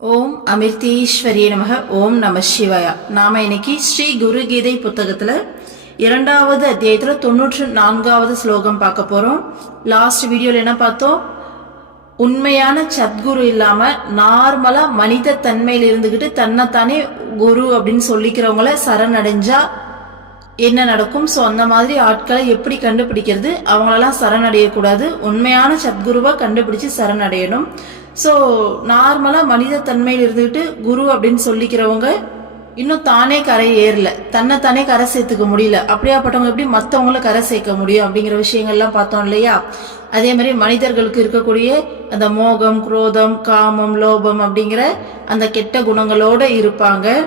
ஓம் அமிர்தீஸ்வரிய நமக. ஓம் நம சிவாயா. நாம இன்னைக்கு ஸ்ரீ குரு கீதை புத்தகத்துல 2வது அத்தியாயத்துல 94வது ஸ்லோகம் பார்க்க போறோம். லாஸ்ட் வீடியோல என்ன பார்த்தோம்? உண்மையான சத்குரு இல்லாம நார்மலா மனித தன்மையில இருந்துகிட்டு தன்னைத்தானே குரு அப்படின்னு சொல்லிக்கிறவங்கள சரணடைஞ்சா என்ன நடக்கும்? ஸோ அந்த மாதிரி ஆட்களை எப்படி கண்டுபிடிக்கிறது? அவங்களெல்லாம் சரணடையக்கூடாது. உண்மையான சத்குருவை கண்டுபிடிச்சு சரணடையணும். ஸோ நார்மலாக மனித தன்மையில் இருந்துக்கிட்டு குரு அப்படின்னு சொல்லிக்கிறவங்க இன்னும் தானே கரை ஏறல, தன்னைத்தானே கரை சேர்த்துக்க முடியல. அப்படியாப்பட்டவங்க எப்படி மற்றவங்கள கரை சேர்க்க முடியும் அப்படிங்கிற விஷயங்கள்லாம் பார்த்தோம் இல்லையா? அதே மாதிரி மனிதர்களுக்கு இருக்கக்கூடிய அந்த மோகம், குரோதம், காமம், லோபம் அப்படிங்கிற அந்த கெட்ட குணங்களோட இருப்பாங்க.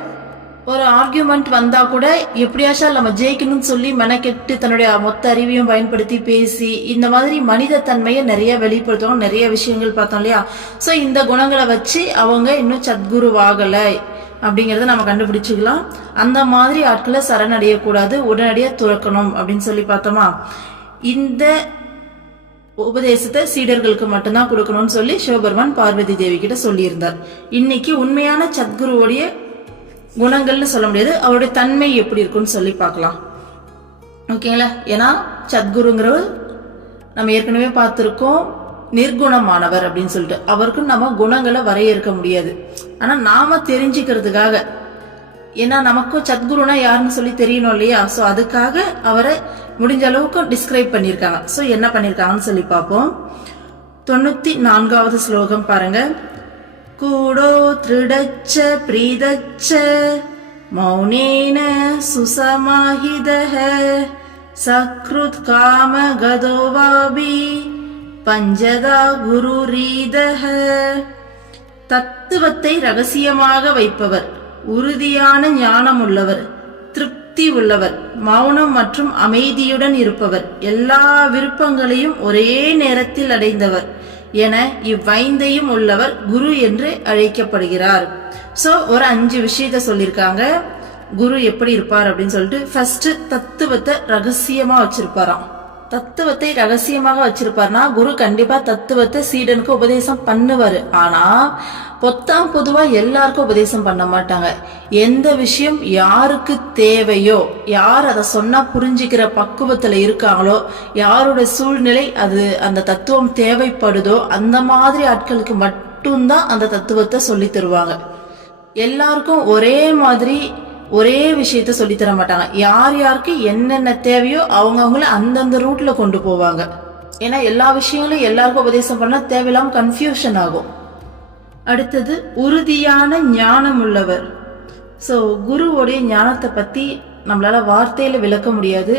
ஒரு ஆர்கியூமெண்ட் வந்தா கூட எப்படியாச்சும் நம்ம ஜெயிக்கணும்னு சொல்லி மெனக்கெட்டு தன்னுடைய மொத்த அறிவையும் பயன்படுத்தி பேசி இந்த மாதிரி மனித தன்மையை நிறைய வெளிப்படுத்துவாங்க. நிறைய விஷயங்கள் பார்த்தோம் இல்லையா? ஸோ இந்த குணங்களை வச்சு அவங்க இன்னும் சத்குருவாகலை அப்படிங்கிறத நம்ம கண்டுபிடிச்சிக்கலாம். அந்த மாதிரி ஆட்களை சரணடையக்கூடாது, உடனடியாக துறக்கணும் அப்படின்னு சொல்லி பார்த்தோமா? இந்த உபதேசத்தை சீடர்களுக்கு மட்டும்தான் கொடுக்கணும்னு சொல்லி சிவபெருமான் பார்வதி தேவி கிட்ட சொல்லியிருந்தார். இன்னைக்கு உண்மையான சத்குருவோடைய குணங்கள்னு சொல்ல முடியாது, அவருடைய தன்மை எப்படி இருக்குன்னு சொல்லி பார்க்கலாம். ஓகேங்களா? ஏன்னா சத்குருங்கிறவர் நம்ம ஏற்கனவே பார்த்துருக்கோம், நிர்குணமானவர் அப்படின்னு சொல்லிட்டு அவருக்கு நம்ம குணங்களை வரையறுக்க முடியாது. ஆனா நாம தெரிஞ்சுக்கிறதுக்காக, ஏன்னா நமக்கும் சத்குருனா யாருன்னு சொல்லி தெரியணும் இல்லையா? ஸோ அதுக்காக அவரை முடிஞ்ச அளவுக்கு டிஸ்கிரைப் பண்ணியிருக்காங்க. ஸோ என்ன பண்ணியிருக்காங்கன்னு சொல்லி பார்ப்போம். 94வது ஸ்லோகம் பாருங்க. கூடோ திருடச்ச பிரீதச்ச மௌனேன சுசமாஹிதஹ சக்ருத் காம கதோவாபி பஞ்சதா குரு ரீதஹ. தத்துவத்தை ரகசியமாக வைப்பவர், உறுதியான ஞானம் உள்ளவர், திருப்தி உள்ளவர், மௌனம் மற்றும் அமைதியுடன் இருப்பவர், எல்லா விருப்பங்களையும் ஒரே நேரத்தில் அடைந்தவர் என இவ்வைந்தையும் உள்ளவர் குரு என்று அழைக்கப்படுகிறார். சோ ஒரு 5 விஷயத்த சொல்லியிருக்காங்க. குரு எப்படி இருப்பார் அப்படின்னு சொல்லிட்டு, ஃபர்ஸ்ட் தத்துவத்தை ரகசியமா வச்சிருப்பாராம். தத்துவத்தை ரகசியமாக வச்சிருப்பார்னா குரு கண்டிப்பா தத்துவத்தை சீடனுக்கு உபதேசம் பண்ணுவாரு. ஆனா பொத்தாம் பொதுவா எல்லாருக்கும் உபதேசம் பண்ண மாட்டாங்க. எந்த விஷயம் யாருக்கு தேவையோ, யார் அதை சொன்னா புரிஞ்சுக்கிற பக்குவத்துல இருக்காங்களோ, யாரோட சூழ்நிலை அது அந்த தத்துவம் தேவைப்படுதோ அந்த மாதிரி ஆட்களுக்கு மட்டும்தான் அந்த தத்துவத்தை சொல்லி தருவாங்க. எல்லாருக்கும் ஒரே மாதிரி ஒரே விஷயத்த சொல்லி தர மாட்டாங்க. யார் யாருக்கு என்னென்ன தேவையோ அவங்கவுங்கள அந்தந்த ரூட்ல கொண்டு போவாங்க. ஏன்னா எல்லா விஷயங்களும் எல்லாருக்கும் உபதேசம் பண்ணா தேவையில்லாம கன்ஃபியூஷன் ஆகும். அடுத்தது உறுதியான ஞானம் உள்ளவர். ஸோ குருவோடைய ஞானத்தை பத்தி நம்மளால வார்த்தையில விளக்க முடியாது.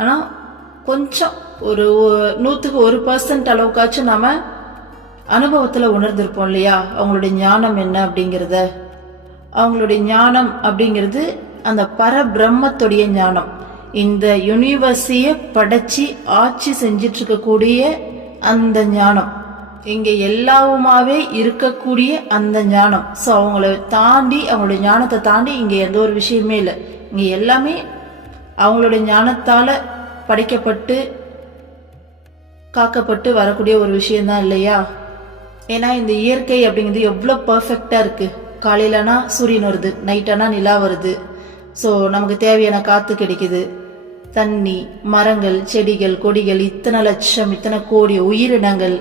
ஆனா கொஞ்சம் ஒரு 100% அளவுக்காச்சும் நாம அனுபவத்துல உணர்ந்திருப்போம் இல்லையா அவங்களுடைய ஞானம் என்ன அப்படிங்கிறத. அவங்களுடைய ஞானம் அப்படிங்கிறது அந்த பரபிரம்மத்துடைய ஞானம். இந்த யூனிவர்ஸையே படைச்சி ஆட்சி செஞ்சிட்டு இருக்கக்கூடிய அந்த ஞானம், இங்க எல்லாவுமாவே இருக்கக்கூடிய அந்த ஞானம். ஸோ அவங்கள தாண்டி, அவங்களுடைய ஞானத்தை தாண்டி இங்க எந்த ஒரு விஷயமே இல்லை. இங்க எல்லாமே அவங்களுடைய ஞானத்தால படைக்கப்பட்டு காக்கப்பட்டு வரக்கூடிய ஒரு விஷயம்தான் இல்லையா? ஏன்னா இந்த இயற்கை அப்படிங்கிறது எவ்வளோ பர்ஃபெக்டா இருக்கு. காலையிலனா சூரியன் வருது, நைட்டானா நிலா வருது. ஸோ நமக்கு தேவையான காத்து கிடைக்குது, தண்ணி, மரங்கள், செடிகள், கொடிகள், இத்தனை லட்சம், இத்தனை கோடி உயிரினங்கள்.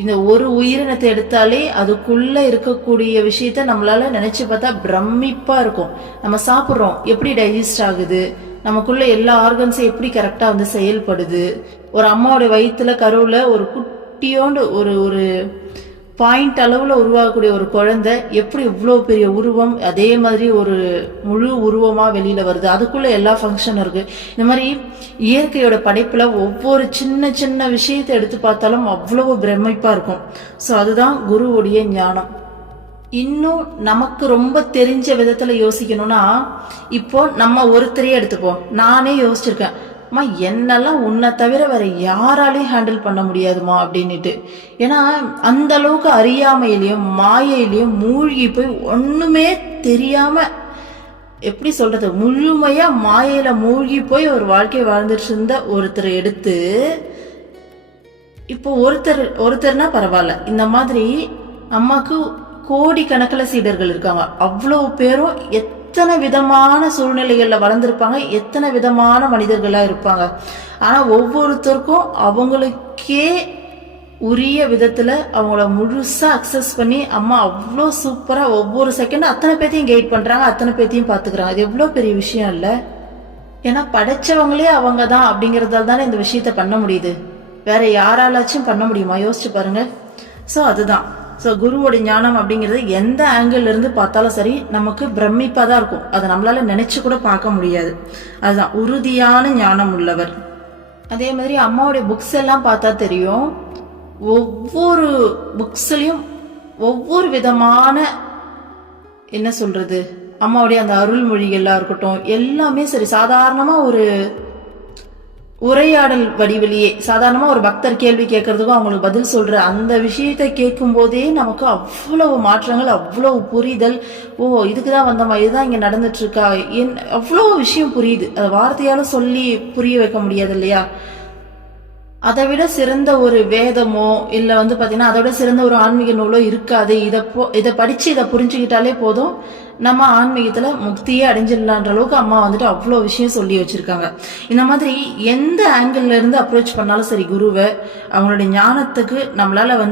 இந்த ஒரு உயிரினத்தை எடுத்தாலே அதுக்குள்ள இருக்கக்கூடிய விஷயத்த நம்மளால நினைச்சு பார்த்தா பிரமிப்பா இருக்கும். நம்ம சாப்பிட்றோம், எப்படி டைஜஸ்ட் ஆகுது, நமக்குள்ள எல்லா ஆர்கன்ஸும் எப்படி கரெக்டா வந்து செயல்படுது. ஒரு அம்மாவோட வயிற்றுல கருவுல ஒரு குட்டியோண்டு ஒரு ஒரு பாயிண்ட் அளவுல உருவாகக்கூடிய ஒரு குழந்தை எப்படி இவ்வளோ பெரிய உருவம், அதே மாதிரி ஒரு முழு உருவமா வெளியில வருது. அதுக்குள்ள எல்லா ஃபங்க்ஷனும் இருக்கு. இந்த மாதிரி இயற்கையோட படைப்புல ஒவ்வொரு சின்ன சின்ன விஷயத்தை எடுத்து பார்த்தாலும் அவ்வளவு பிரமிப்பா இருக்கும். ஸோ அதுதான் குருவுடைய ஞானம். இன்னும் நமக்கு ரொம்ப தெரிஞ்ச விதத்துல யோசிக்கணும்னா, இப்போ நம்ம ஒருத்தரையே எடுத்துப்போம். நானே யோசிச்சிருக்கேன், அம்மா என்னெல்லாம் உன்னை தவிர வேற யாராலையும் ஹேண்டில் பண்ண முடியாதுமா அப்படின்னுட்டு. ஏன்னா அந்த அளவுக்கு அறியாமையிலையும் மாயையிலையும் மூழ்கி போய் ஒண்ணுமே தெரியாம, எப்படி சொல்றது, முழுமையா மாயையில மூழ்கி போய் ஒரு வாழ்க்கை வாழ்ந்துட்டு இருந்த ஒருத்தரை எடுத்து, இப்போ ஒருத்தர்னா பரவாயில்ல, இந்த மாதிரி அம்மாக்கு கோடி கணக்கில் சீடர்கள் இருக்காங்க. அவ்வளோ பேரும் எத்தனை விதமான சூழ்நிலைகள்ல வளர்ந்துருப்பாங்க, எத்தனை விதமான மனிதர்களா இருப்பாங்க. ஆனா ஒவ்வொருத்தருக்கும் அவங்களுக்கே உரிய விதத்துல அவங்கள முழுசா அக்சஸ் பண்ணி அம்மா அவ்வளோ சூப்பரா ஒவ்வொரு செகண்டும் அத்தனை பேத்தையும் கைட் பண்றாங்க, அத்தனை பேத்தையும் பாத்துக்கிறாங்க. அது எவ்வளோ பெரிய விஷயம் இல்ல? ஏன்னா படைச்சவங்களே அவங்க தான் அப்படிங்கறதால தானே இந்த விஷயத்த பண்ண முடியுது. வேற யாராலாச்சும் பண்ண முடியுமா? யோசிச்சு பாருங்க. ஸோ அதுதான். ஸோ குருவோட ஞானம் அப்படிங்கிறது எந்த ஆங்கிள் இருந்து பார்த்தாலும் சரி நமக்கு பிரமிப்பா தான் இருக்கும். அதை நம்மளால நினைச்சு கூட பார்க்க முடியாது. அதுதான் உறுதியான ஞானம் உள்ளவர். அதே மாதிரி அம்மாவுடைய புக்ஸ் எல்லாம் பார்த்தா தெரியும், ஒவ்வொரு புக்ஸ்லயும் ஒவ்வொரு விதமான என்ன சொல்றது அம்மாவுடைய அந்த அருள்மொழிகள்லாம் இருக்கட்டும், எல்லாமே சரி சாதாரணமா ஒரு உரையாடல் வடிவிலேயே சாதாரணமா ஒரு பக்தர் கேள்வி கேட்கறதுக்கும் அவங்களுக்கு பதில் சொல்ற அந்த விஷயத்தை கேட்கும் போதே நமக்கு அவ்வளவு மாற்றங்கள், அவ்வளவு புரிதல். ஓ இதுக்குதான் வந்தோமா, இதுதான் இங்க நடந்துட்டு இருக்கா, அவ்வளவு விஷயம் புரியுது. அது வார்த்தையால சொல்லி புரிய வைக்க முடியாது இல்லையா? அதை விட சிறந்த ஒரு வேதமோ இல்ல பாத்தீங்கன்னா அதை விட சிறந்த ஒரு ஆன்மீக நூலோ இருக்காது. இதை படிச்சு இதை புரிஞ்சுக்கிட்டாலே போதும், நம்ம ஆன்மீகத்துல முக்தியே அடைஞ்சிடலான்ற அளவுக்கு அம்மா அவ்வளோ விஷயம் சொல்லி வச்சிருக்காங்க. இந்த மாதிரி எந்த ஆங்கிள் இருந்து அப்ரோச் பண்ணாலும் சரி குருவை, அவங்களுடைய ஞானத்துக்கு நம்மளால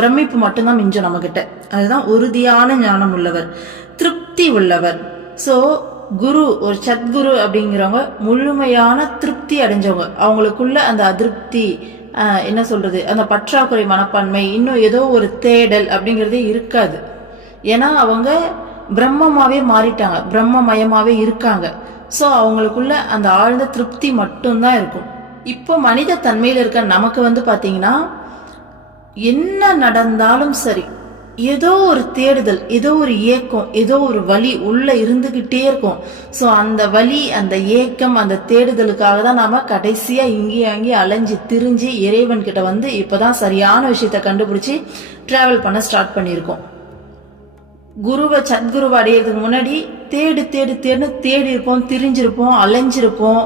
பிரமிப்பு மட்டும்தான் மிஞ்சும் நம்ம கிட்ட. அதுதான் உறுதியான ஞானம் உள்ளவர், திருப்தி உள்ளவர். ஸோ குரு, ஒரு சத்குரு அப்படிங்கிறவங்க முழுமையான திருப்தி அடைஞ்சவங்க. அவங்களுக்குள்ள அந்த அதிருப்தி, என்ன சொல்றது, அந்த பற்றாக்குறை மனப்பான்மை, இன்னும் ஏதோ ஒரு தேடல் அப்படிங்கிறதே இருக்காது. ஏன்னா அவங்க பிரம்மமாவே மாறிட்டாங்க, பிரம்மமயமாவே இருக்காங்க. ஸோ அவங்களுக்குள்ள அந்த ஆழ்ந்த திருப்தி மட்டும்தான் இருக்கும். இப்போ மனித தன்மையில இருக்க நமக்கு பாத்தீங்கன்னா என்ன நடந்தாலும் சரி ஏதோ ஒரு தேடுதல், ஏதோ ஒரு ஏக்கம், ஏதோ ஒரு வலி உள்ள இருந்துகிட்டே இருக்கும். ஸோ அந்த வலி, அந்த ஏக்கம், அந்த தேடுதலுக்காக தான் நாம கடைசியா இங்கேயும் அங்கேயும் அலைஞ்சு திரிஞ்சு இறைவன் கிட்ட இப்பதான் சரியான விஷயத்த கண்டுபிடிச்சு டிராவல் பண்ண ஸ்டார்ட் பண்ணியிருக்கோம். குருவை சத்குருவை அடையிறதுக்கு முன்னாடி தேடுன்னு தேடி இருப்போம், திரிஞ்சிருப்போம், அலைஞ்சிருப்போம்.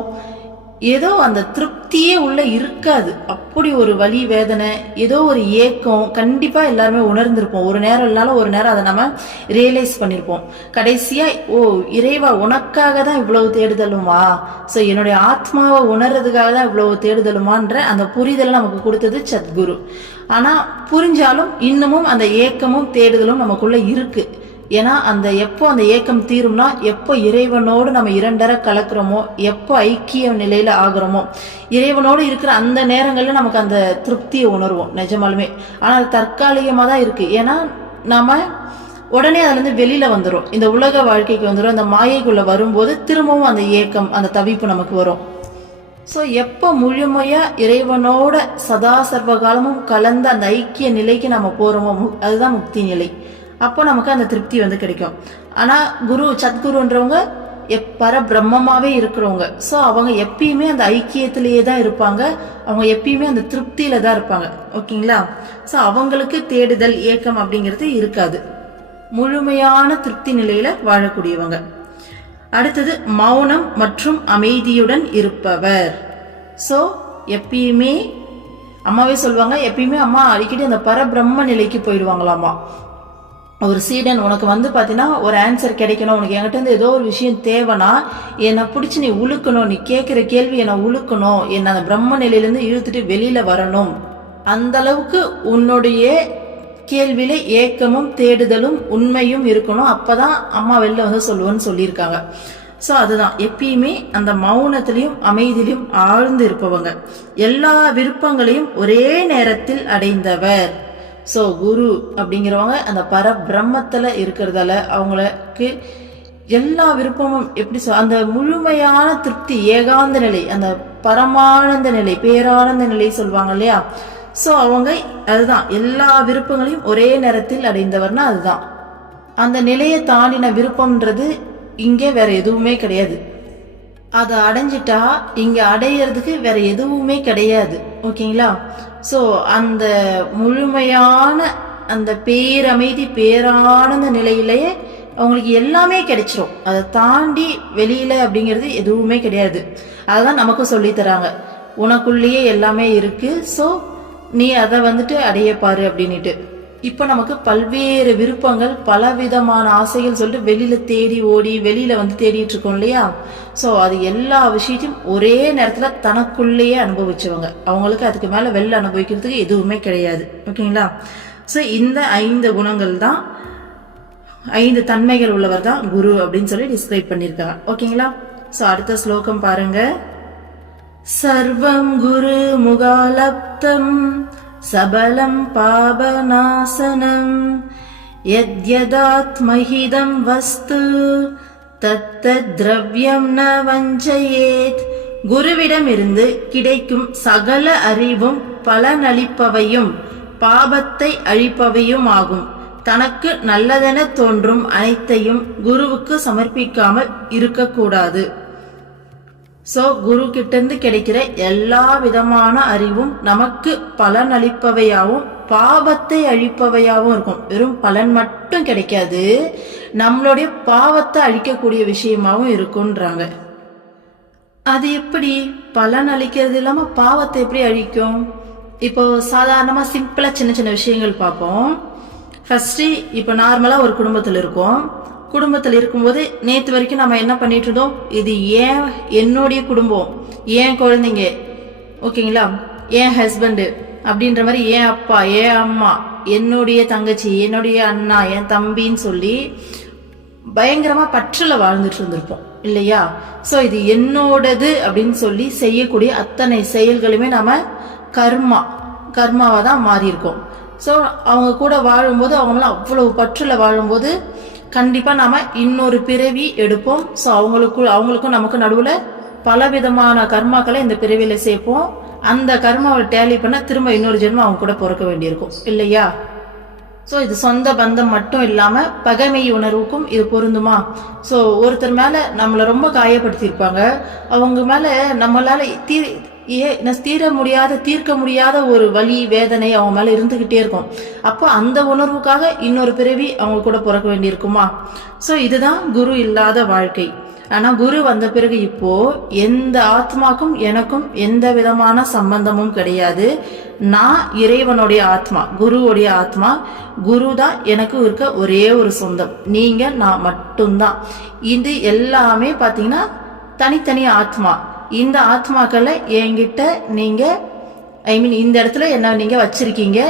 ஏதோ அந்த திருப்தியே உள்ள இருக்காது. அப்படி ஒரு வலி, வேதனை, ஏதோ ஒரு ஏக்கம் கண்டிப்பா எல்லாருமே உணர்ந்திருப்போம். ஒரு நேரம் இல்லைனாலும் ஒரு நேரம் அதை நம்ம ரியலைஸ் பண்ணிருப்போம். கடைசியா ஓ இறைவா உனக்காக தான் இவ்வளவு தேடுதலுமா, சோ என்னுடைய ஆத்மாவை உணர்றதுக்காக தான் இவ்வளவு தேடுதலுமான்ற அந்த புரிதலை நமக்கு கொடுத்தது சத்குரு. ஆனா புரிஞ்சாலும் இன்னமும் அந்த ஏக்கமும் தேடுதலும் நமக்குள்ள இருக்கு. ஏன்னா அந்த எப்போ அந்த ஏக்கம் தீரும்னா எப்போ இறைவனோடு நம்ம இரண்டரை கலக்குறோமோ, எப்போ ஐக்கிய நிலையில ஆகுறோமோ, இறைவனோடு இருக்கிற அந்த நேரங்கள்ல நமக்கு அந்த திருப்தியை உணர்வோம் நிஜமாலுமே. ஆனா அது தற்காலிகமா தான் இருக்கு. ஏன்னா நாம உடனே அதுல இருந்து வெளியில வந்துடும், இந்த உலக வாழ்க்கைக்கு வந்துடும். அந்த மாயைக்குள்ள வரும்போது திரும்பவும் அந்த ஏக்கம், அந்த தவிப்பு நமக்கு வரும். ஸோ எப்போ முழுமையா இறைவனோட சதா சர்வகாலமும் கலந்த அந்த ஐக்கிய நிலைக்கு நம்ம போறோமோ அதுதான் முக்தி நிலை. அப்போ நமக்கு அந்த திருப்தி கிடைக்கும். ஆனா குரு சத்குருன்றவங்க பர பிரம்மமாவே இருக்கிறவங்க. ஸோ அவங்க எப்பயுமே அந்த ஐக்கியத்திலேயே தான் இருப்பாங்க, அவங்க எப்பயுமே அந்த திருப்தியில தான் இருப்பாங்க. ஓகேங்களா? ஸோ அவங்களுக்கு தேடுதல், ஏக்கம் அப்படிங்கிறது இருக்காது. முழுமையான திருப்தி நிலையில வாழக்கூடியவங்க. அடுத்தது மௌனம் மற்றும் அமைதியுடன் இருப்பவர். ஸோ எப்பயுமே அம்மாவே சொல்லுவாங்க, எப்பயுமே அம்மா அடிக்கடி அந்த பரபிரம்ம நிலைக்கு போயிடுவாங்களாமா. ஒரு சீடன் உனக்கு பாத்தீங்கன்னா ஒரு ஆன்சர் கிடைக்கணும், உனக்கு என்கிட்ட இருந்து ஏதோ ஒரு விஷயம் தேவைன்னா என்னை பிடிச்சி நீ உழுக்கணும், நீ கேட்கிற கேள்வி என்னை உழுக்கணும், என்னை அந்த பிரம்ம நிலையிலிருந்து இழுத்துட்டு வெளியில வரணும். அந்த அளவுக்கு உன்னுடைய கேள்வியில ஏக்கமும் தேடுதலும் உண்மையும் இருக்கணும். அப்பதான் அம்மா வெளில சொல்லுவேன்னு சொல்லியிருக்காங்க. ஸோ அதுதான் எப்பயுமே அந்த மௌனத்திலையும் அமைதியிலையும் ஆழ்ந்து இருப்பவங்க, எல்லா விருப்பங்களையும் ஒரே நேரத்தில் அடைந்தவர். ஸோ குரு அப்படிங்கிறவங்க அந்த பர பிரம்மத்துல இருக்கிறதால அவங்களுக்கு எல்லா விருப்பமும் எப்படி அந்த முழுமையான திருப்தி, ஏகாந்த நிலை, அந்த பரமானந்த நிலை, பேரானந்த நிலை சொல்லுவாங்க இல்லையா? ஸோ அவங்க அதுதான் எல்லா விருப்பங்களையும் ஒரே நேரத்தில் அடைந்தவர்னா அதுதான். அந்த நிலையை தாண்டின விருப்பம்ன்றது இங்கே வேற எதுவுமே கிடையாது. அதை அடைஞ்சிட்டா இங்க அடையிறதுக்கு வேற எதுவுமே கிடையாது. ஓகேங்களா? ஸோ அந்த முழுமையான அந்த பேரமைதி, பேரானந்த நிலையிலேயே அவங்களுக்கு எல்லாமே கிடைச்சிரும். அதை தாண்டி வெளியில அப்படிங்கிறது எதுவுமே கிடையாது. அதுதான் நமக்கும் சொல்லி தராங்க, உனக்குள்ளேயே எல்லாமே இருக்கு, ஸோ நீ அதை அடைய பாரு அப்படின்னுட்டு. இப்போ நமக்கு பல்வேறு விருப்பங்கள், பலவிதமான ஆசைகள் சொல்லிட்டு வெளியில தேடி ஓடி வெளியில வந்து தேடிட்டு இருக்கோம் இல்லையா? ஸோ அது எல்லா விஷயத்தையும் ஒரே நேரத்துல தனக்குள்ளேயே அனுபவிச்சவங்க. அவங்களுக்கு அதுக்கு மேல வெளில அனுபவிக்கிறதுக்கு எதுவுமே கிடையாது. ஓகேங்களா? ஸோ இந்த 5 குணங்கள் தான், 5 தன்மைகள் உள்ளவர் தான் குரு அப்படின்னு சொல்லி டிஸ்கிரைப் பண்ணியிருக்காங்க. ஓகேங்களா? ஸோ அடுத்த ஸ்லோகம் பாருங்க. சர்வம் குரு முகாலப்தம் சபலம் பாபநாசனம் யத்யதாத்மஹிதம் வஸ்து தத்தத் திரவ்யம் ந வஞ்சயேத். குருவிடம் இருந்து கிடைக்கும் சகல அறிவும் பலனளிப்பவையும் பாபத்தை அழிப்பவையும் ஆகும். தனக்கு நல்லதென தோன்றும் அனைத்தையும் குருவுக்கு சமர்ப்பிக்காமல் இருக்கக்கூடாது. சோ குரு கிட்ட இருந்து கிடைக்கிற எல்லா விதமான அறிவும் நமக்கு பலன் அளிப்பவையாவும் பாவத்தை அழிப்பவையாவும் இருக்கும். வெறும் பலன் மட்டும் கிடைக்காது, நம்மளுடைய பாவத்தை அழிக்கக்கூடிய விஷயமாவும் இருக்கும்ன்றாங்க. அது எப்படி பலன் அளிக்கிறது இல்லாம பாவத்தை எப்படி அழிக்கும்? இப்போ சாதாரணமா சிம்பிளா சின்ன சின்ன விஷயங்கள் பார்ப்போம். ஃபர்ஸ்ட் இப்போ நார்மலா ஒரு குடும்பத்தில் இருக்கோம். குடும்பத்தில் இருக்கும்போது நேற்று வரைக்கும் நம்ம என்ன பண்ணிட்டு இருந்தோம்? இது என்னுடைய குடும்பம், ஏன் குழந்தைங்க, ஓகேங்களா, என் ஹஸ்பண்டு அப்படின்ற மாதிரி, என் அப்பா, என் அம்மா, என்னுடைய தங்கச்சி, என்னுடைய அண்ணா, என் தம்பின்னு சொல்லி பயங்கரமா பற்றுல வாழ்ந்துட்டு இருந்திருப்போம் இல்லையா? ஸோ இது என்னோடது அப்படின்னு சொல்லி செய்யக்கூடிய அத்தனை செயல்களுமே நம்ம கர்மாவா தான் மாறி இருக்கோம். ஸோ அவங்க கூட வாழும்போது, அவங்களாம் அவ்வளவு பற்றுல வாழும்போது கண்டிப்பா நாம இன்னொரு பிறவி எடுப்போம். ஸோ அவங்களுக்கும் நமக்கு நடுவுல பல விதமான கர்மாக்களை இந்த பிறவியில சேர்ப்போம். அந்த கர்மாவை டேலி பண்ண திரும்ப இன்னொரு ஜென்மம் அவங்க கூட பிறக்க வேண்டியிருக்கும் இல்லையா? ஸோ இது சொந்த பந்தம் மட்டும் இல்லாம பகைமை உணர்வுக்கும் இது பொருந்துமா? ஸோ ஒருத்தர் மேல நம்மளை ரொம்ப காயப்படுத்தியிருப்பாங்க, அவங்க மேல நம்மளால தீர்க்க முடியாத ஒரு வலி வேதனை அவங்க மேல இருந்துகிட்டே இருக்கும். அப்போ அந்த உணர்வுக்காக இன்னொரு பிறவி அவங்க கூட பிறக்க வேண்டியிருக்குமா? சோ இதுதான் குரு இல்லாத வாழ்க்கை. ஆனா குரு வந்த பிறகு இப்போ எந்த ஆத்மாக்கும் எனக்கும் எந்த விதமான சம்பந்தமும் கிடையாது. நான் இறைவனுடைய ஆத்மா, குருவுடைய ஆத்மா. குரு தான் எனக்கு இருக்க ஒரே ஒரு சொந்தம், நீங்க நான் மட்டும்தான். இது எல்லாமே பாத்தீங்கன்னா தனித்தனி ஆத்மா. இந்த ஆத்மாக்களை என்கிட்ட நீங்க இந்த இடத்துல என்ன நீங்க வச்சிருக்கீங்க.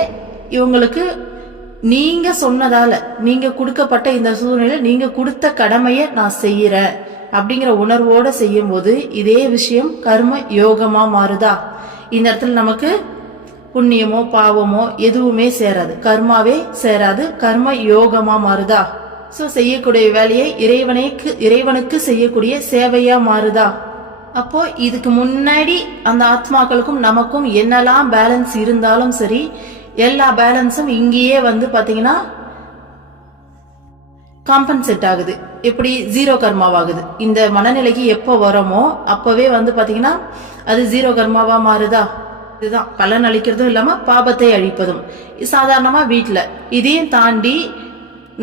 இவங்களுக்கு நீங்க சொன்னதால, நீங்க கொடுக்கப்பட்ட இந்த சூழ்நிலை, நீங்க கொடுத்த கடமையை நான் செய்யறேன் அப்படிங்கிற உணர்வோட செய்யும் போது இதே விஷயம் கர்ம யோகமா மாறுதா? இந்த இடத்துல நமக்கு புண்ணியமோ பாவமோ எதுவுமே சேராது, கர்மாவே சேராது, கர்ம யோகமா மாறுதா? சோ செய்யக்கூடிய வேலையை இறைவனுக்கு செய்யக்கூடிய சேவையா மாறுதா? அப்போ இதுக்கு முன்னாடி அந்த ஆத்மாக்களுக்கும் நமக்கும் என்னெல்லாம் பேலன்ஸ் இருந்தாலும் சரி, எல்லா பேலன்ஸும் இங்கேயே வந்து பாத்தீங்கன்னா காம்பன்சேட் ஆகுது. எப்படி? ஜீரோ கர்மாவாகுது. இந்த மனநிலைக்கு எப்போ வரோமோ அப்பவே வந்து பாத்தீங்கன்னா அது ஜீரோ கர்மாவா மாறுதா? இதுதான் பலன் அளிக்கிறதும் இல்லாம பாபத்தை அழிப்பதும். சாதாரணமா வீட்டுல இதையும் தாண்டி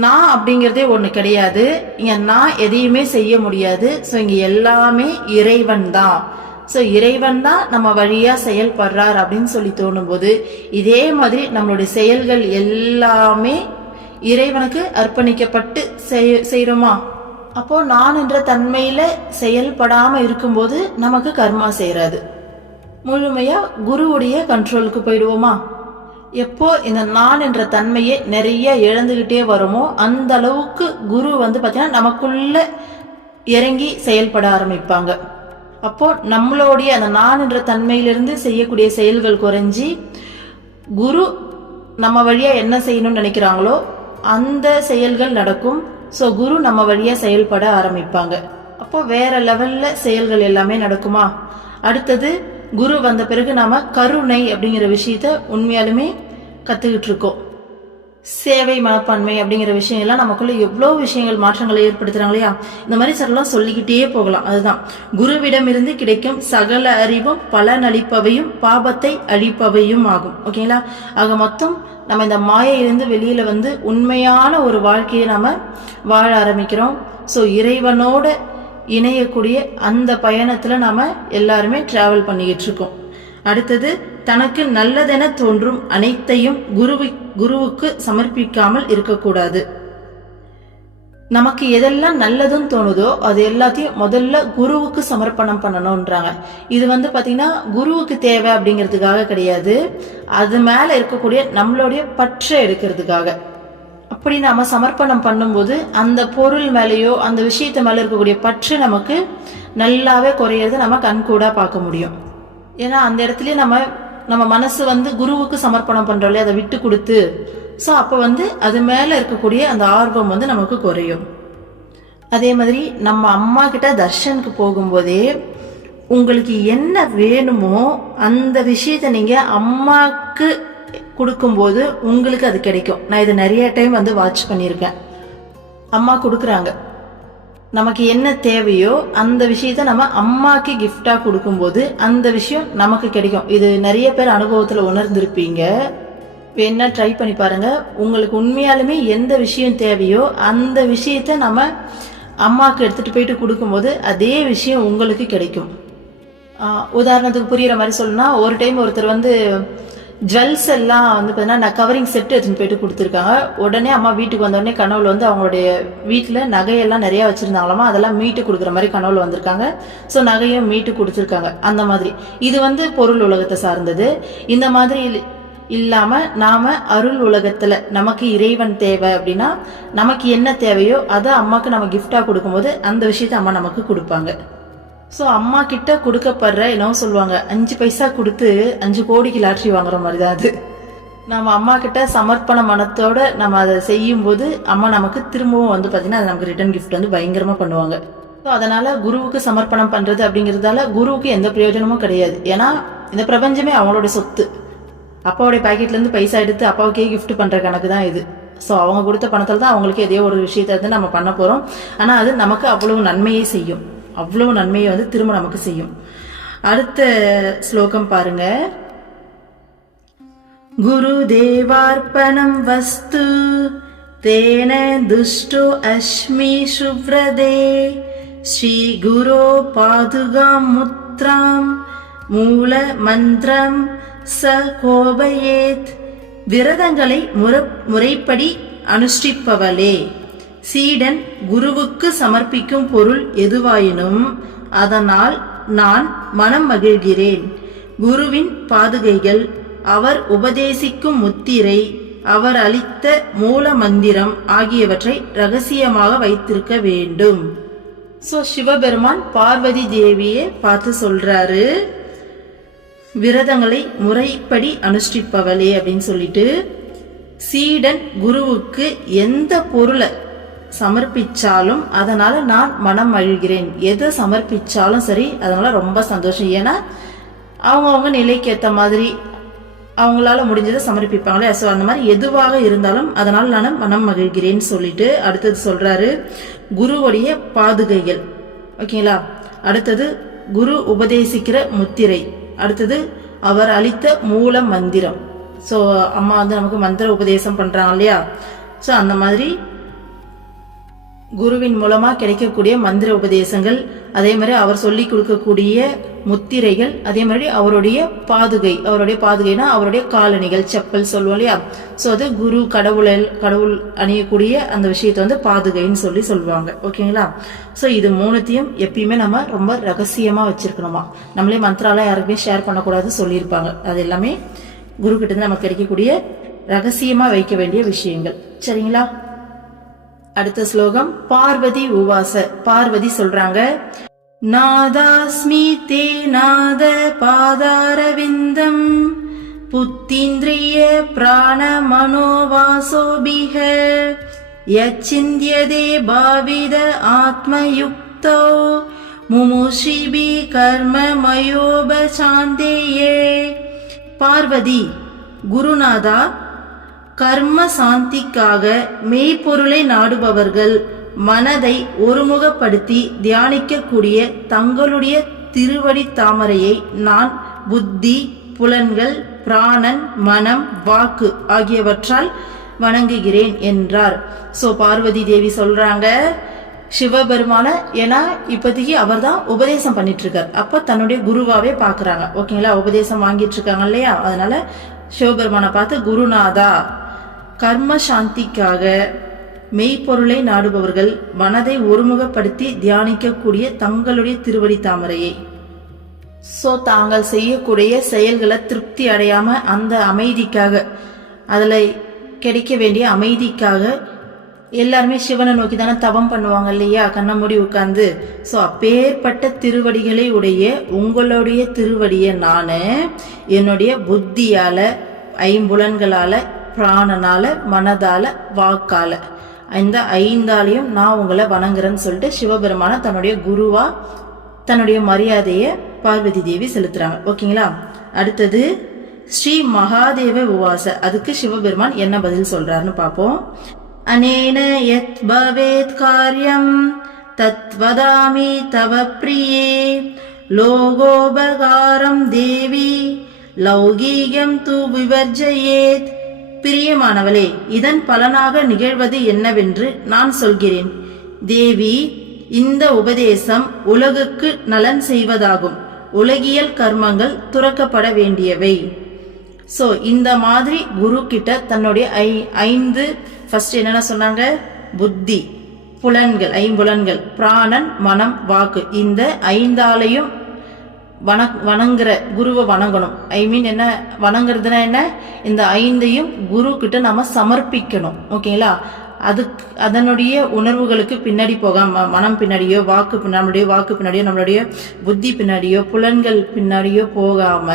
நான் அப்படிங்கறதே ஒண்ணு கிடையாது. இங்க நான் எதையுமே செய்ய முடியாது. சோ இங்க எல்லாமே இறைவன் தான். சோ இறைவன் தான் நம்ம வழியா செயல்படுறார் அப்படின்னு சொல்லி தோணும் போது இதே மாதிரி நம்மளுடைய செயல்கள் எல்லாமே இறைவனுக்கு அர்ப்பணிக்கப்பட்டு செய்யறோமா? அப்போ நான் என்ற தன்மையில செயல்படாம இருக்கும்போது நமக்கு கர்மா செய்யறாது. முழுமையா குருவுடைய கண்ட்ரோலுக்கு போயிடுவோமா? எப்போ இந்த நான் என்ற தன்மையை நிறைய இழந்துகிட்டே வருமோ அந்த அளவுக்கு குரு வந்து பாத்தீங்கன்னா நமக்குள்ள இறங்கி செயல்பட ஆரம்பிப்பாங்க. அப்போ நம்மளுடைய அந்த நான் என்ற தன்மையிலிருந்து செய்யக்கூடிய செயல்கள் குறைஞ்சி குரு நம்ம வழியா என்ன செய்யணும்னு நினைக்கிறாங்களோ அந்த செயல்கள் நடக்கும். சோ குரு நம்ம வழியா செயல்பட ஆரம்பிப்பாங்க. அப்போ வேற லெவல்ல செயல்கள் எல்லாமே நடக்குமா? அடுத்தது குரு வந்த பிறகு நாம கருணை அப்படிங்கிற விஷயத்த உண்மையாலுமே கத்துக்கிட்டு இருக்கோம். சேவை மனப்பான்மை அப்படிங்கிற விஷயம் எல்லாம் நமக்குள்ள எவ்வளவு விஷயங்கள் மாற்றங்களை ஏற்படுத்துறாங்க இல்லையா? இந்த மாதிரி சொல்லலாம், சொல்லிக்கிட்டே போகலாம். அதுதான் குருவிடம் இருந்து கிடைக்கும் சகல அறிவும் பலனளிப்பவையும் பாபத்தை அழிப்பவையும் ஆகும். ஓகேங்களா? ஆக மொத்தம் நம்ம இந்த மாயையிலிருந்து வெளியில வந்து உண்மையான ஒரு வாழ்க்கையை நாம வாழ ஆரம்பிக்கிறோம். சோ இறைவனோட இணையக்கூடிய அந்த பயணத்துல நாம எல்லாருமே டிராவல் பண்ணிக்கிட்டு இருக்கோம். அடுத்தது தனக்கு நல்லதென தோன்றும் அனைத்தையும் குருவுக்கு சமர்ப்பிக்காமல் இருக்கக்கூடாது. நமக்கு எதெல்லாம் நல்லதுன்னு தோணுதோ அது எல்லாத்தையும் முதல்ல குருவுக்கு சமர்ப்பணம் பண்ணணும்ன்றாங்க. இது பாத்தீங்கன்னா குருவுக்கு தேவை அப்படிங்கிறதுக்காக கிடையாது, அது மேல இருக்கக்கூடிய நம்மளுடைய பற்றை எடுக்கிறதுக்காக. அப்படி நாம சமர்ப்பணம் பண்ணும்போது அந்த பொருள் மேலேயோ அந்த விஷயத்த மேல இருக்கக்கூடிய பற்று நமக்கு நல்லாவே குறையிறது நம்ம கண்கூடா பார்க்க முடியும். ஏன்னா அந்த இடத்துலயே நம்ம மனசு குருவுக்கு சமர்ப்பணம் பண்றோம் இல்லையா, அதை விட்டு கொடுத்து, ஸோ அப்போ அது மேலே இருக்கக்கூடிய அந்த ஆர்வம் நமக்கு குறையும். அதே மாதிரி நம்ம அம்மா கிட்ட தர்ஷனுக்கு போகும்போதே உங்களுக்கு என்ன வேணுமோ அந்த விஷயத்த நீங்க அம்மாக்கு கொடுக்கும்போது உங்களுக்கு அது கிடைக்கும். நான் இது நிறைய டைம் வாட்ச் பண்ணியிருக்கேன். அம்மா கொடுக்குறாங்க, நமக்கு என்ன தேவையோ அந்த விஷயத்த நம்ம அம்மாக்கு கிஃப்டா கொடுக்கும்போது அந்த விஷயம் நமக்கு கிடைக்கும். இது நிறைய பேர் அனுபவத்துல உணர்ந்திருப்பீங்க. வேணா ட்ரை பண்ணி பாருங்க. உங்களுக்கு உண்மையாலுமே எந்த விஷயம் தேவையோ அந்த விஷயத்த நம்ம அம்மாவுக்கு எடுத்துட்டு போயிட்டு கொடுக்கும்போது அதே விஷயம் உங்களுக்கு கிடைக்கும். உதாரணத்துக்கு புரியுற மாதிரி சொல்லணும்னா, ஒரு டைம் ஒருத்தர் ஜுவல்ஸ் எல்லாம் பார்த்தீங்கன்னா கவரிங் செட் எடுத்துன்னு போயிட்டு கொடுத்துருக்காங்க. உடனே அம்மா வீட்டுக்கு வந்தோடனே கனவுல அவங்களுடைய வீட்டில் நகையெல்லாம் நிறைய வச்சிருந்தாங்களாமா, அதெல்லாம் மீட்டு கொடுக்குற மாதிரி கனவுல வந்திருக்காங்க. ஸோ நகையும் மீட்டு கொடுத்துருக்காங்க. அந்த மாதிரி இது பொருள் உலகத்தை சார்ந்தது. இந்த மாதிரி இல்லாம நாம அருள் உலகத்துல நமக்கு இறைவன் தேவை அப்படின்னா நமக்கு என்ன தேவையோ அதை அம்மாக்கு நம்ம கிஃப்டா கொடுக்கும்போது அந்த விஷயத்த அம்மா நமக்கு கொடுப்பாங்க. ஸோ அம்மா கிட்ட கொடுக்கப்படுற என்ன சொல்லுவாங்க, 5 பைசா கொடுத்து 5 கோடிக்கு லாட்ரி வாங்குற மாதிரி தான் அது. நம்ம அம்மா கிட்ட சமர்ப்பண மனத்தோட நம்ம அதை செய்யும் போது அம்மா நமக்கு திரும்பவும் பார்த்தீங்கன்னா அது நமக்கு ரிட்டர்ன் கிஃப்ட் பயங்கரமா பண்ணுவாங்க. ஸோ அதனால குருவுக்கு சமர்ப்பணம் பண்றது அப்படிங்கிறதால குருவுக்கு எந்த பிரயோஜனமும் கிடையாது. ஏன்னா இந்த பிரபஞ்சமே அவங்களோட சொத்து. அப்பாவுடைய பாக்கெட்ல இருந்து பைசா எடுத்து அப்பாவுக்கே கிஃப்ட் பண்ற கணக்கு தான் இது. ஸோ அவங்க கொடுத்த பணத்தில் தான் அவங்களுக்கு எதையோ ஒரு விஷயத்த நம்ம பண்ண போறோம். ஆனா அது நமக்கு அவ்வளவு நன்மையை செய்யும், அவ்வளவு நன்மையை திரும்ப நமக்கு செய்யும். அடுத்த ஸ்லோகம் பாருங்க. குரு தேவார்ப்பணம் வஸ்து தேன துஷ்டோ அஸ்மி சுப்ரதே ஸ்ரீ குரோ பாதுகாம் முத்ராம் மூல மந்திரம் ச கோபயேத். விரதங்களை முறைப்படி அனுஷ்டிப்பவளே, சீடன் குருவுக்கு சமர்ப்பிக்கும் பொருள் எதுவாயினும் அதனால் நான் மனம் மகிழ்கிறேன். குருவின் பாதுகைகள், அவர் உபதேசிக்கும் முத்திரை, அவர் அளித்த மூல மந்திரம் ஆகியவற்றை ரகசியமாக வைத்திருக்க வேண்டும். சோ சிவபெருமான் பார்வதி தேவியை பார்த்து சொல்றாரு, விரதங்களை முறைப்படி அனுஷ்டிப்பவளே அப்படின்னு சொல்லிட்டு, சீடன் குருவுக்கு எந்த பொருளை சமர்ப்பிச்சாலும் அதனால நான் மனம் மகிழ்கிறேன். எதை சமர்ப்பிச்சாலும் சரி அதனால ரொம்ப சந்தோஷம். ஏன்னா அவங்க நிலைக்கு ஏற்ற மாதிரி அவங்களால முடிஞ்சதை சமர்ப்பிப்பாங்களே. ஸோ அந்த மாதிரி எதுவாக இருந்தாலும் அதனால் நான் மனம் மகிழ்கிறேன்னு சொல்லிட்டு அடுத்தது சொல்றாரு, குருவுடைய பாதுகைகள். ஓகேங்களா? அடுத்தது குரு உபதேசிக்கிற முத்திரை, அடுத்தது அவர் அளித்த மூல மந்திரம். ஸோ அம்மா நமக்கு மந்திர உபதேசம் பண்றாங்க இல்லையா? ஸோ அந்த மாதிரி குருவின் மூலமா கிடைக்கக்கூடிய மந்திர உபதேசங்கள், அதே மாதிரி அவர் சொல்லி கொடுக்கக்கூடிய முத்திரைகள், அதே மாதிரி அவருடைய பாதுகை. அவருடைய பாதுகைனா அவருடைய காலணிகள், செப்பல் சொல்லுவோம் இல்லையா? ஸோ அது குரு கடவுள் அணியக்கூடிய அந்த விஷயத்த பாதுகைன்னு சொல்லுவாங்க. ஓகேங்களா? ஸோ இது மூணுத்தையும் எப்பயுமே நம்ம ரொம்ப ரகசியமா வச்சிருக்கணுமா. நம்மளே மந்திராலாம் யாருக்குமே ஷேர் பண்ணக்கூடாது சொல்லியிருப்பாங்க. அது எல்லாமே குரு கிட்ட இருந்து நமக்கு கிடைக்கக்கூடிய ரகசியமா வைக்க வேண்டிய விஷயங்கள். சரிங்களா? அடுத்த ஸ்லோகம் பார்வதி உவாச. பார்வதி சொல்றாங்க, நாதாஸ்மி தே நாத பாதாரவிந்தம் புத்திந்திரிய பிராண மனோவாசோபிஹ யச்சிந்தியதே பாவித ஆத்மயுக்தோ முமுஷிபி கர்ம மயோபசாந்தேயே. பார்வதி, குருநாதா, கர்ம சாந்திக்காக மெய்ப்பொருளை நாடுபவர்கள் மனதை ஒருமுகப்படுத்தி தியானிக்கக்கூடிய தங்களுடைய திருவடி தாமரையை நான் புத்தி, புலன்கள், பிராணன், மனம், வாக்கு ஆகியவற்றால் வணங்குகிறேன் என்றார். சோ பார்வதி தேவி சொல்றாங்க, சிவபெருமான. ஏன்னா இப்போதைக்கு அவர் தான் உபதேசம் பண்ணிட்டு இருக்கார். அப்ப தன்னுடைய குருவாவே பாக்குறாங்க. ஓகேங்களா, உபதேசம் வாங்கிட்டு இருக்காங்க இல்லையா, அதனால சிவபெருமானை பார்த்து குருநாதா, கர்ம சாந்திக்காக மெய்ப்பொருளை நாடுபவர்கள் மனதை ஒருமுகப்படுத்தி தியானிக்கக்கூடிய தங்களுடைய திருவடி தாமரையை. சோ தாங்கள் செய்யக்கூடிய செயல்களை திருப்தி அடையாம அந்த அமைதிக்காக, அதுல கிடைக்க வேண்டிய அமைதிக்காக எல்லாருமே சிவனை நோக்கி தானே தவம் பண்ணுவாங்க இல்லையா, கண்ண மூடி உட்கார்ந்து. ஸோ அப்பேற்பட்ட திருவடிகளை உடைய உங்களுடைய திருவடியை நான் என்னுடைய புத்தியால, ஐம்புலன்களால, பிராணனால, மனதால, வாக்கால, இந்த 5ஆலையும் நான் உங்களை வணங்குறேன்னு சொல்லிட்டு சிவபெருமான தன்னுடைய குருவா தன்னுடைய மரியாதையை பார்வதி தேவி செலுத்துறாங்க. ஓகேங்களா, அடுத்தது ஸ்ரீ மகாதேவ உவாச. அதுக்கு சிவபெருமான் என்ன பதில் சொல்றாருன்னு பார்ப்போம். அனேன யத் பவேத் காரியம் தத் வதாமி தவ பிரியே லோகோபகாரம் தேவி லௌகீகம் து விவர்ஜயேத். பிரியமானவளே, இதன் பலனாக நிகழ்வது என்னவென்று நான் சொல்கிறேன். தேவி, இந்த உபதேசம் உலகுக்கு நலன் செய்வதாகும். உலகியல் கர்மங்கள் துறக்கப்பட வேண்டியவை. சோ இந்த மாதிரி குரு கிட்ட தன்னுடைய 5 ஃபர்ஸ்ட் என்னென்ன சொன்னாங்க, புத்தி, புலன்கள், ஐம்புலன்கள், பிராணன், மனம், வாக்கு, இந்த 5ஆலையும் வணங்குற குருவை வணங்கணும். என்ன வணங்குறதுனா என்ன, இந்த 5ஐயும் குரு கிட்ட நாம சமர்ப்பிக்கணும். ஓகேங்களா, அதுக்கு அதனுடைய உணர்வுகளுக்கு பின்னாடி போகாம, மனம் பின்னாடியோ, நம்மளுடைய வாக்கு பின்னாடியோ, நம்மளுடைய புத்தி பின்னாடியோ, புலன்கள் பின்னாடியோ போகாம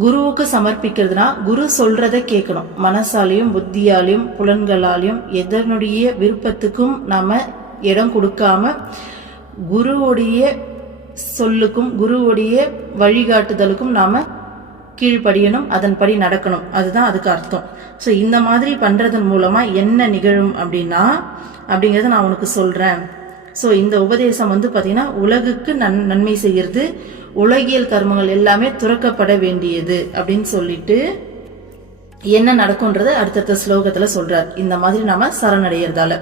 குருவுக்கு சமர்ப்பிக்கிறதுனா குரு சொல்றதை கேட்கணும். மனசாலையும், புத்தியாலையும், புலன்களாலையும் எதனுடைய விருப்பத்துக்கும் நாம இடம் கொடுக்காம குருவுடைய சொல்லுக்கும், குருவுடைய வழிகாட்டுதலுக்கும் நாம கீழ்ப்படியணும், அதன்படி நடக்கணும். அதுதான் அதுக்கு அர்த்தம். ஸோ இந்த மாதிரி பண்றதன் மூலமா என்ன நிகழும் அப்படிங்கறத நான் உனக்கு சொல்றேன். ஸோ இந்த உபதேசம் பாத்தீங்கன்னா உலகுக்கு நன்மை செய்யறது, உலகியல் கர்மங்கள் எல்லாமே துறக்கப்பட வேண்டியது அப்படின்னு சொல்லிட்டு என்ன நடக்கும்ன்றது அடுத்தடுத்த ஸ்லோகத்துல சொல்றார். இந்த மாதிரி நாம சரணடைகிறதால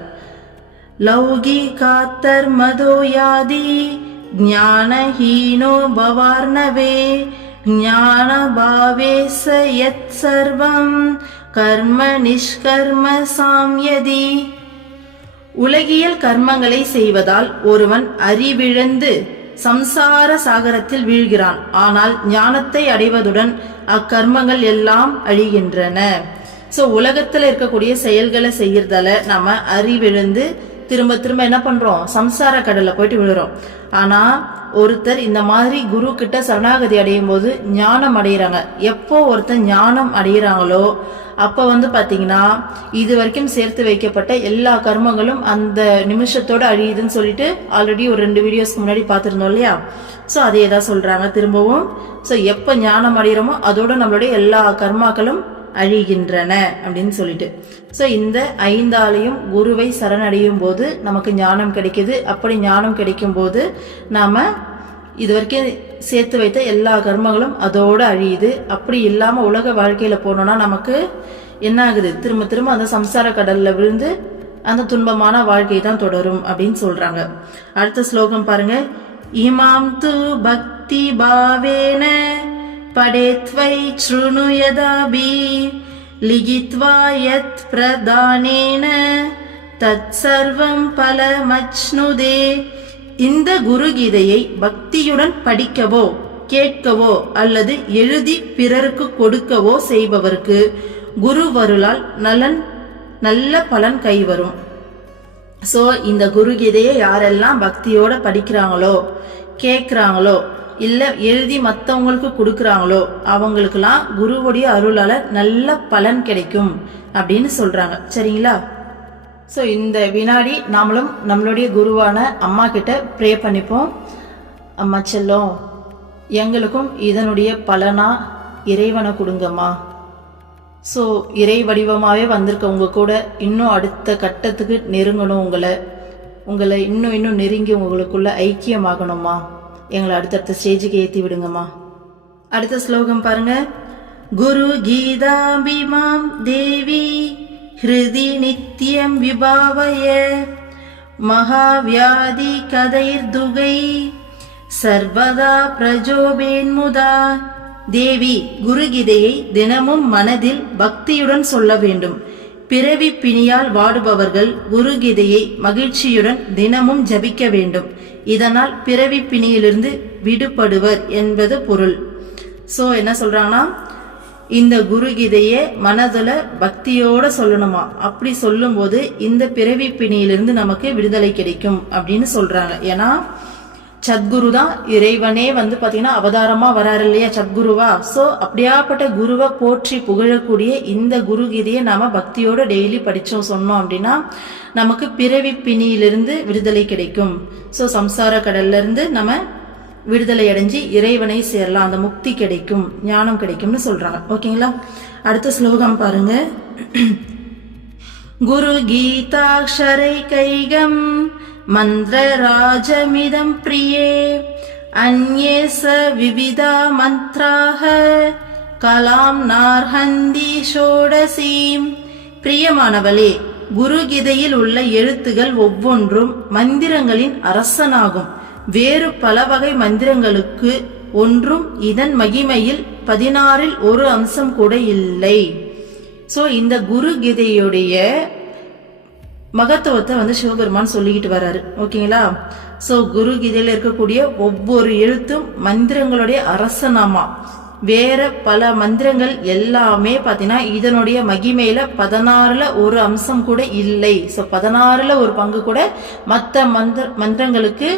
லௌகிகாத்தர் மதோ யாதி ஞானஹீனோ பவார்ணவே ஞான பாவேச யத் சர்வம் கர்ம நிஷ்கர்ம சாம்யதி. உலகியல் கர்மங்களை செய்வதால் ஒருவன் அறிவிழந்து சம்சார சாகரத்தில் வீழ்கிறான். ஆனால் ஞானத்தை அடைவதுடன் அக்கர்மங்கள் எல்லாம் அழிகின்றன. சோ உலகத்துல இருக்கக்கூடிய செயல்களை செய்யறதால நாம அறிவிழந்து திரும்ப திரும்ப என்ன பண்றோம், சம்சார கடல்ல போயிட்டு விழுறோம். ஆனா ஒருத்தர் இந்த மாதிரி குரு கிட்ட சரணாகதி அடையும் போது ஞானம் அடைகிறாங்க. எப்போ ஒருத்தர் ஞானம் அடைகிறாங்களோ அப்ப பாத்தீங்கன்னா இது வரைக்கும் சேர்த்து வைக்கப்பட்ட எல்லா கர்மங்களும் அந்த நிமிஷத்தோட அழியுதுன்னு சொல்லிட்டு ஆல்ரெடி ஒரு 2 வீடியோஸ்க்கு முன்னாடி பார்த்திருந்தோம் இல்லையா. சோ அதே தான் சொல்றாங்க திரும்பவும். சோ எப்ப ஞானம் அடைகிறோமோ அதோட நம்மளுடைய எல்லா கர்மாக்களும் அழிகின்றன அப்படின்னு சொல்லிட்டு. சோ இந்த 5ஆலையும் குருவை சரணடையும் போது நமக்கு ஞானம் கிடைக்குது. அப்படி ஞானம் கிடைக்கும் போது நாம இது வரைக்கும் சேர்த்து வைத்த எல்லா கர்மங்களும் அதோட அழியுது. அப்படி இல்லாம உலக வாழ்க்கையில போனோம்னா நமக்கு என்ன ஆகுது, திரும்ப திரும்ப அந்த சம்சார கடல்ல விழுந்து அந்த துன்பமான வாழ்க்கை தான் தொடரும் அப்படின்னு சொல்றாங்க. அடுத்த ஸ்லோகம் பாருங்க. இமாம் து பக்தி பாவேன படேத்வை ச்ருணு யதாபி லிகித்வா யத் பிரதானேன தத் சர்வம் பலமச்னுதே. இந்த குரு கீதையை பக்தியுடன் படிக்கவோ, கேட்கவோ அல்லது எழுதி பிறருக்கு கொடுக்கவோ செய்பவருக்கு குருவருளால் நல்ல பலன் கைவரும். சோ இந்த குரு கீதையை யாரெல்லாம் பக்தியோட படிக்கிறாங்களோ, கேட்கிறாங்களோ, இல்ல எழுதி மத்தவங்களுக்கு கொடுக்கறாங்களோ அவங்களுக்கெல்லாம் குருவுடைய அருளால நல்ல பலன் கிடைக்கும் அப்படின்னு சொல்றாங்க. சரிங்களா? ஸோ இந்த வினாடி நாமளும் நம்மளுடைய குருவான அம்மா கிட்ட ப்ரே பண்ணிப்போம். அம்மா செல்லம், எங்களுக்கும் இதனுடைய பலனா இறைவனை கொடுங்கம்மா. ஸோ இறை வடிவமாகவே வந்திருக்க உங்க கூட இன்னும் அடுத்த கட்டத்துக்கு நெருங்கணும், உங்களை இன்னும் நெருங்கி உங்களுக்குள்ள ஐக்கியமாகணுமா. எங்களை அடுத்தடுத்த ஸ்டேஜுக்கு ஏற்றி விடுங்கம்மா. அடுத்த ஸ்லோகம் பாருங்க. குரு கீதாபிமாம் தேவி ஹிருதி நித்யம் விபாவய மகாவியாதி கதைர்துகை சர்வதா பிரஜோபேன்முதா. தேவி, குருகீதையை தினமும் மனதில் பக்தியுடன் சொல்ல வேண்டும். பிறவி பிணியால் வாடுபவர்கள் குருகீதையை மகிழ்ச்சியுடன் தினமும் ஜபிக்க வேண்டும். இதனால் பிறவி பிணியிலிருந்து விடுபடுவர் என்பது பொருள். சோ என்ன சொல்றாங்கன்னா, இந்த குருகீதையை மனதுல பக்தியோட சொல்லணுமா. அப்படி சொல்லும் போது இந்த பிறவி பிணியிலிருந்து நமக்கு விடுதலை கிடைக்கும் அப்படின்னு சொல்றாங்க. ஏன்னா சத்குரு தான் இறைவனே பாத்தீங்கன்னா அவதாரமா வராரு இல்லையா, சத்குருவா. சோ அப்படியாப்பட்ட குருவை போற்றி புகழக்கூடிய இந்த குருகீதையை நாம பக்தியோட டெய்லி படிச்சோம் சொன்னோம் அப்படின்னா நமக்கு பிறவி பிணியிலிருந்து விடுதலை கிடைக்கும். சோ சம்சார கடல்ல இருந்து நம்ம விடுதலை அடைஞ்சு இறைவனை சேரலாம், அந்த முக்தி கிடைக்கும், ஞானம் கிடைக்கும்னு சொல்றாங்க. ஓகேங்களா. அடுத்த ஸ்லோகம் பாருங்க. குரு கீதாக்ஷரை கைகம் மந்திரராஜமிதம் பிரியே அன்யே ச விவிதா மந்த்ராஹ கலாம் நார்ஹந்தி ஷோடசீம். பிரியமானவளே, குருகீதையில் உள்ள எழுத்துகள் ஒவ்வொன்றும் மந்திரங்களின் அரசனாகும். வேறு பல வகை மந்திரங்களுக்கு ஒன்றும் இதன் மகிமையில் 16இல் ஒரு அம்சம் கூட இல்லை. சோ இந்த குருகீதையுடைய மகத்துவத்தை சிவபெருமான் சொல்லிக்கிட்டு வர்றாரு. ஓகேங்களா. சோ குருகீதையில இருக்கக்கூடிய ஒவ்வொரு எழுத்தும் மந்திரங்களுடைய அரசனாமா. வேற பல மந்திரங்கள் எல்லாமே பாத்தீங்கன்னா இதனுடைய மகிமையில 16ல ஒரு அம்சம் கூட இல்லை. சோ 16ல ஒரு பங்கு கூட மற்ற மந்திரங்களுக்கு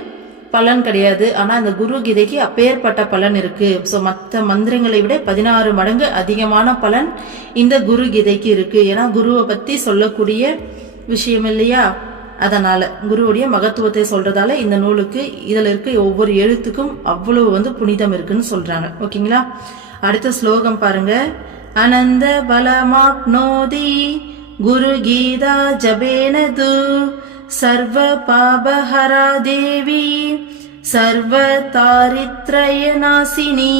பலன் கிடையாது. ஆனா இந்த குருகீதைக்கு அப்பேற்பட்ட பலன் இருக்கு. சோ மற்ற மந்திரங்களை விட 16 மடங்கு அதிகமான பலன் இந்த குருகீதைக்கு இருக்கு. ஏன்னா குருவை பத்தி சொல்லக்கூடிய விஷயம் இல்லையா, அதனால குருவுடைய மகத்துவத்தை சொல்றதால இந்த நூலுக்கு இதுல இருக்க ஒவ்வொரு எழுத்துக்கும் அவ்வளவு புனிதம் இருக்குன்னு சொல்றாங்க. ஓகேங்களா. அடுத்த ஸ்லோகம் பாருங்க. அனந்த பலமாப்னோதி குரு கீதா ஜபேனது சர்வ பாபஹரா தேவி சர்வ தாரித்ரய நாசினி.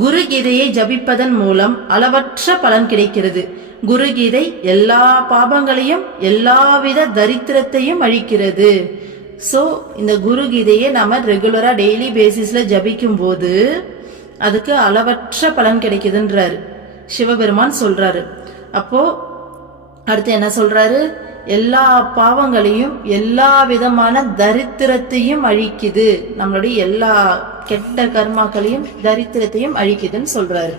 குருகீதையை ஜபிப்பதன் மூலம் அளவற்ற பலன் கிடைக்கிறது. குருகீதை எல்லா பாபங்களையும் எல்லாவித தரித்திரத்தையும் அழிக்கிறது. சோ இந்த குருகீதையை நாம ரெகுலரா டெய்லி பேசிஸ்ல ஜபிக்கும் போது அதுக்கு அளவற்ற பலன் கிடைக்குதுன்றாரு சிவபெருமான் சொல்றாரு. அப்போ அடுத்து என்ன சொல்றாரு, எல்லா பாவங்களையும் எல்லா விதமான தரித்திரத்தையும் அழிக்குது, நம்மளுடைய எல்லா கெட்ட கர்மாக்களையும் தரித்திரத்தையும் அழிக்குதுன்னு சொல்றாரு.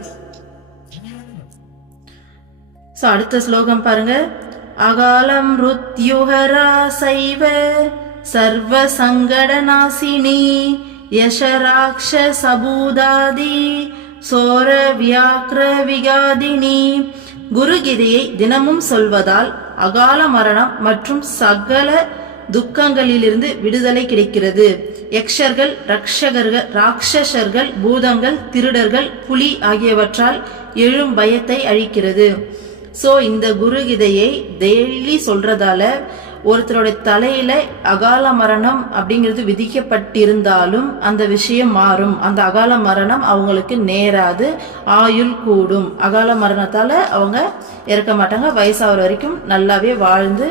அடுத்த ஸ்லோகம் பாருங்க. அகாலம் ருத்யுஹரா சைவ சர்வ சங்கடநாசினி யஷராக்ஷ சபூதாதி சோர வியாக்ர விகாதினி. குருகீதையை தினமும் சொல்வதால் அகால மரணம் மற்றும் சகல துக்கங்களிலிருந்து விடுதலை கிடைக்கிறது. யக்ஷர்கள், ராட்சசர்கள், பூதங்கள், திருடர்கள், புலி ஆகியவற்றால் எழும் பயத்தை அழிக்கிறது. சோ இந்த குருகீதையை டெய்லி சொல்றதால ஒருத்தரோட தலையில அகால மரணம் அப்படிங்கிறது விதிக்கப்பட்டிருந்தாலும் அந்த விஷயம் மாறும். அந்த அகால மரணம் அவங்களுக்கு நேராது, ஆயுள் கூடும். அகால மரணத்தால அவங்க இறக்க மாட்டாங்க. வயசாகிற வரைக்கும் நல்லாவே வாழ்ந்து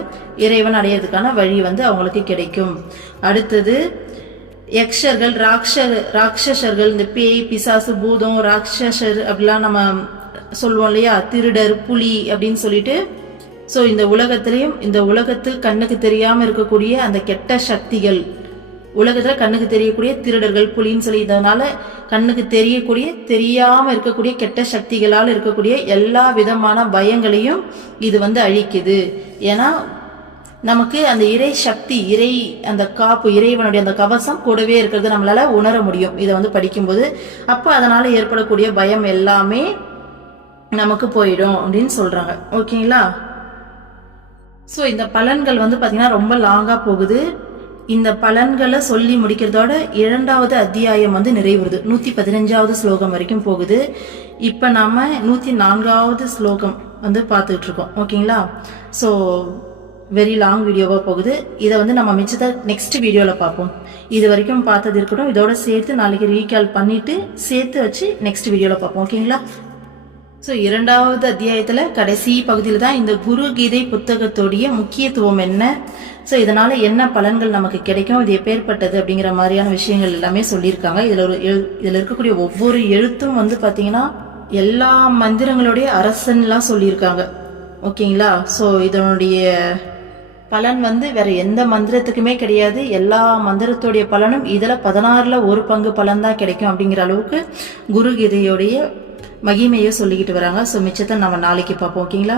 இறைவன் அடையிறதுக்கான வழி அவங்களுக்கு கிடைக்கும். அடுத்தது யக்ஷர்கள், ராட்சசர்கள், இந்த பேய், பிசாசு, பூதம், ராட்சசர் அப்படிலாம் நம்ம சொல்லுவோம் இல்லையா, திருடர், புலி அப்படின்னு சொல்லிட்டு. சோ இந்த உலகத்திலையும் இந்த உலகத்தில் கண்ணுக்கு தெரியாம இருக்கக்கூடிய அந்த கெட்ட சக்திகள், உலகத்துல கண்ணுக்கு தெரியக்கூடிய திருடர்கள், புலின்னு சொல்லி, இதனால கண்ணுக்கு தெரியக்கூடிய தெரியாம இருக்கக்கூடிய கெட்ட சக்திகளால் இருக்கக்கூடிய எல்லா விதமான பயங்களையும் இது அழிக்குது. ஏன்னா நமக்கு அந்த இறை சக்தி, அந்த காப்பு, இறைவனுடைய அந்த கவசம் கூடவே இருக்கிறது நம்மளால உணர முடியும் இதை படிக்கும்போது. அப்ப அதனால ஏற்படக்கூடிய பயம் எல்லாமே நமக்கு போயிடும் அப்படின்னு சொல்றாங்க. ஓகேங்களா. சோ இந்த பலன்கள் பாத்தீங்கன்னா ரொம்ப லாங்கா போகுது. இந்த பலன்களை சொல்லி முடிக்கிறதோட 2வது அத்தியாயம் நிறைவுறுது. 115வது ஸ்லோகம் வரைக்கும் போகுது. இப்ப நாம 104வது ஸ்லோகம் பார்த்துட்டு இருக்கோம். ஓகேங்களா. சோ வெரி லாங் வீடியோவா போகுது. இதை நம்ம மிச்சத்தை நெக்ஸ்ட் வீடியோல பார்ப்போம். இது வரைக்கும் பார்த்தது இருக்கட்டும். இதோட சேர்த்து நாளைக்கு ரீகால் பண்ணிட்டு சேர்த்து வச்சு நெக்ஸ்ட் வீடியோல பார்ப்போம். ஓகேங்களா. ஸோ 2வது அத்தியாயத்துல கடைசி பகுதியில் தான் இந்த குரு கீதை புத்தகத்துடைய முக்கியத்துவம் என்ன, ஸோ இதனால என்ன பலன்கள் நமக்கு கிடைக்கும், இது எப்பேற்பட்டது அப்படிங்கிற மாதிரியான விஷயங்கள் எல்லாமே சொல்லியிருக்காங்க. இதுல இருக்கக்கூடிய ஒவ்வொரு எழுத்தும் வந்து பாத்தீங்கன்னா எல்லா மந்திரங்களுடைய அரசன்லாம் சொல்லியிருக்காங்க. ஓகேங்களா? ஸோ இதனுடைய பலன் வந்து வேற எந்த மந்திரத்துக்குமே கிடையாது. எல்லா மந்திரத்துடைய பலனும் இதுல 16ல் 1 பங்கு பலன் தான் கிடைக்கும் அப்படிங்கிற அளவுக்கு குரு கீதையோடைய மகிமையை சொல்லிக்கிட்டு வராங்க. ஸோ மிச்சத்தை நம்ம நாளைக்கு பார்ப்போம். ஓகேங்களா?